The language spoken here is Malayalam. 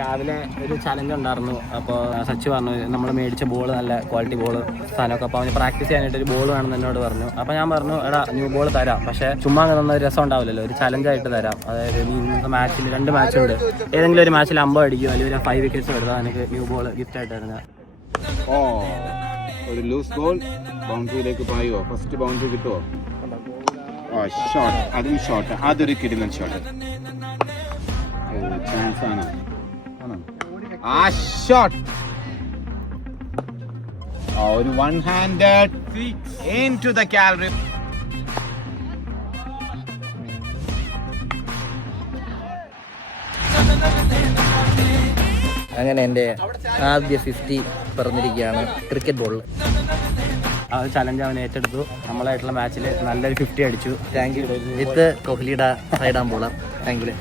രാവിലെ ഒരു ചലഞ്ച് ഉണ്ടായിരുന്നു. അപ്പോൾ സച്ച് പറഞ്ഞു നമ്മൾ മേടിച്ച ബോൾ നല്ല ക്വാളിറ്റി ബോൾ സാധനമൊക്കെ. അപ്പോൾ അവന് പ്രാക്ടീസ് ചെയ്യാനായിട്ട് ഒരു ബോൾ വേണമെന്ന് എന്നോട് പറഞ്ഞു. അപ്പോൾ ഞാൻ പറഞ്ഞു എടാ ന്യൂ ബോൾ തരാം, പക്ഷേ ചുമ്മാ തന്ന ഒരു രസം ഉണ്ടാവില്ലല്ലോ, ഒരു ചലഞ്ചായിട്ട് തരാം. അതായത് നീ ഇന്നത്തെ മാച്ചിൽ 2 മാച്ചുണ്ട്, ഏതെങ്കിലും ഒരു മാച്ചിൽ 50 അടിക്കും അല്ലെങ്കിൽ ഒരു 5 വിക്കറ്റ്സ് എടുത്താൽ എനിക്ക് ന്യൂ ബോൾ ഗിഫ്റ്റ് ആയിട്ട് തരുന്നത്. ഒരു ലൂസ് ബോൾ ബൗണ്ടറിയിലേക്ക് പായോ, ഫസ്റ്റ് ബൗണ്ടറി കിട്ടുമോ? ഷോട്ട്, അതും ഷോട്ട്, അതൊരു കിടിലൻ ഷോട്ട്. ചാൻസ് ആണ് ആ ഷോട്ട്. ഒരു 1-handed into the gallery. അങ്ങനെ എൻ്റെ ആദ്യ 50 പറഞ്ഞിരിക്കുകയാണ് ക്രിക്കറ്റ് ബോളിൽ. ആ ഒരു ചലഞ്ച് അവൻ ഏറ്റെടുത്തു. നമ്മളായിട്ടുള്ള മാച്ചിൽ നല്ലൊരു 50 അടിച്ചു. Thank you. വിത്ത് കോഹ്ലിയുടെ side arm bowler. Thank U.